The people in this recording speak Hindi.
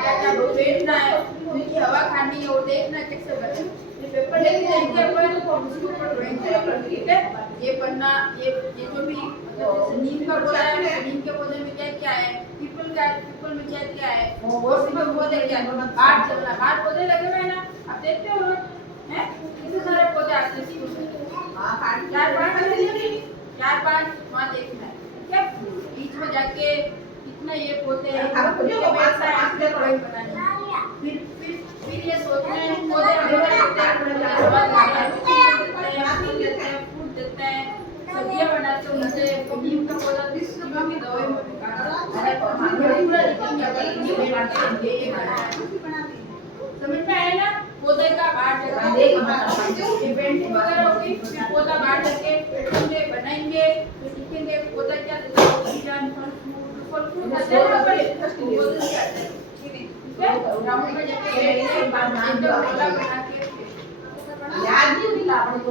क्या क्या बैठना है, मीठी हवा खानी है, वो देखना कैसे बने। ये पेपर लेके जाएंगे अपन, उसके ऊपर ड्राइंग करेंगे, ठीक है। ये पन्ना, ये जो भी मतलब नीम का पौधा है, नीम के पौधे में क्या क्या है, पीपल में क्या क्या है, और भी जो पौधे क्या है, बाहर पौधे लगे हुए हैं ना, आप देखते हो हैं, कितने सारे पौधे आते हैं स्कूल में। चार पांच वहाँ देखना है, ठीक है। बीच में जाके कितना ये पौधे हैं, बैठना है, इसलिए ड्राइंग बनानी है। फिर ये सोचना है पौधे फूल देते हैं, सब्जियां बनाते हैं उनसे। नीम का पौधा नीम की दवाई में भी समझ में आया ना। पौधे का बाहर ये पेंटिंग वगैरह होगी, फिर पौधा बाहर जाके पेंटिंग बनाएंगे, फिर लिखेंगे पौधा क्या देता है, ऑक्सीजन, फल फ्रूट देता है ना, पर पौधे क्या देता है, ठीक है। ग्राउंड में जाके एकदम गोला बना के याद नहीं होगा आपको।